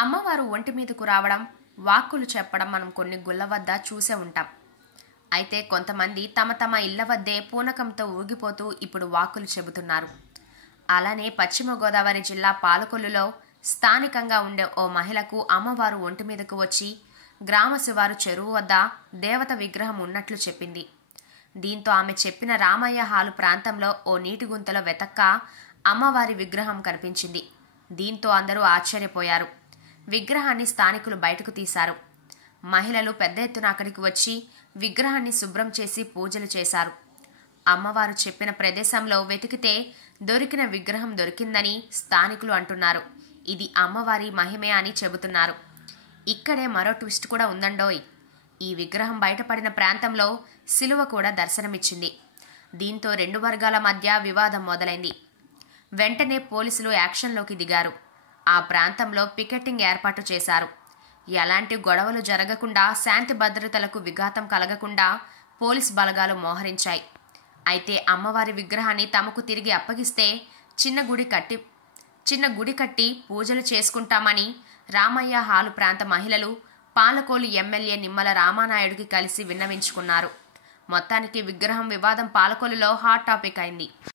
అమ్మవారు ఒంటి మీదకు రావడం, వాక్కులు చెప్పడం మనం కొన్ని గుళ్ళ వద్ద చూసే ఉంటాం. అయితే కొంతమంది తమ తమ ఇళ్ల వద్దే పూనకంతో ఊగిపోతూ ఇప్పుడు వాక్కులు చెబుతున్నారు. అలానే పశ్చిమ గోదావరి జిల్లా పాలకొల్లులో స్థానికంగా ఉండే ఓ మహిళకు అమ్మవారు ఒంటి మీదకు వచ్చి గ్రామ శివారు చెరువు వద్ద దేవత విగ్రహం ఉన్నట్లు చెప్పింది. దీంతో ఆమె చెప్పిన రామయ్య హాలు ప్రాంతంలో ఓ నీటి గుంతలో వెతక్క అమ్మవారి విగ్రహం కనిపించింది. దీంతో అందరూ ఆశ్చర్యపోయారు. విగ్రహాన్ని స్థానికులు బయటకు తీశారు. మహిళలు పెద్ద ఎత్తున అక్కడికి వచ్చి విగ్రహాన్ని శుభ్రం చేసి పూజలు చేశారు. అమ్మవారు చెప్పిన ప్రదేశంలో వెతికితే దొరికిన విగ్రహం దొరికిందని స్థానికులు అంటున్నారు. ఇది అమ్మవారి మహిమే అని చెబుతున్నారు. ఇక్కడే మరో ట్విస్ట్ కూడా ఉందండోయ్. ఈ విగ్రహం బయటపడిన ప్రాంతంలో శిలువ కూడా దర్శనమిచ్చింది. దీంతో రెండు వర్గాల మధ్య వివాదం మొదలైంది. వెంటనే పోలీసులు యాక్షన్లోకి దిగారు. ఆ ప్రాంతంలో పికెటింగ్ ఏర్పాటు చేశారు. ఎలాంటి గొడవలు జరగకుండా, శాంతి భద్రతలకు విఘాతం కలగకుండా పోలీస్ బలగాలు మోహరించాయి. అయితే అమ్మవారి విగ్రహాన్ని తమకు తిరిగి అప్పగిస్తే చిన్న గుడి కట్టి పూజలు చేసుకుంటామని రామయ్య హాలు ప్రాంత మహిళలు పాలకోలు ఎమ్మెల్యే నిమ్మల రామానాయుడుకి కలిసి విన్నవించుకున్నారు. మొత్తానికి విగ్రహం వివాదం పాలకొల్లులో హాట్ టాపిక్ అయింది.